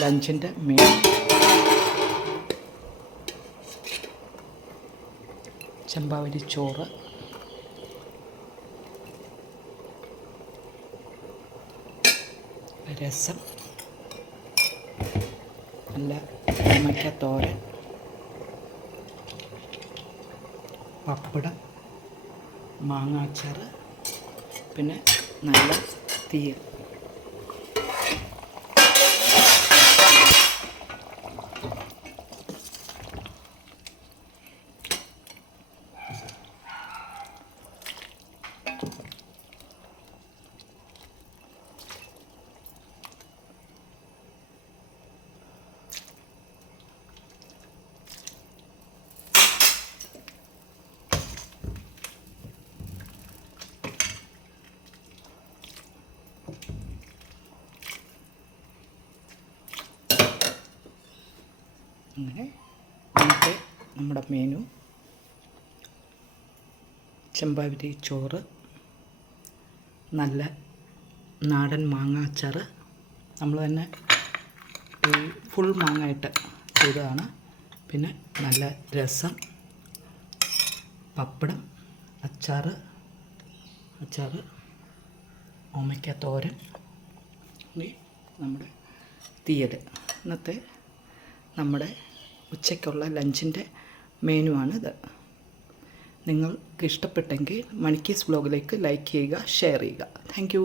ലഞ്ചിൻ്റെ main ചെമ്പാവരി ചോറ്, രസം, നല്ല ഓമയ്ക്ക തോരൻ, പപ്പടം, മാങ്ങാച്ചാർ, പിന്നെ നല്ല തീയൽ. അങ്ങനെ ഇന്നത്തെ നമ്മുടെ മെനു ചെമ്പാവരി ചോറ്, നല്ല നാടൻ മാങ്ങ അച്ചാർ, നമ്മൾ തന്നെ ഫുൾ മാങ്ങ ഇട്ട് ചെയ്തതാണ്. പിന്നെ നല്ല രസം, പപ്പടം, അച്ചാർ, ഓമയ്ക്ക തോരൻ, നമ്മുടെ തീയൽ. ഇന്നത്തെ നമ്മുടെ ഉച്ചയ്ക്കുള്ള ലഞ്ചിൻ്റെ മെനു ആണിത്. നിങ്ങൾക്ക് ഇഷ്ടപ്പെട്ടെങ്കിൽ മണിക്കീസ് വ്ലോഗിലേക്ക് ലൈക്ക് ചെയ്യുക, ഷെയർ ചെയ്യുക. Thank you.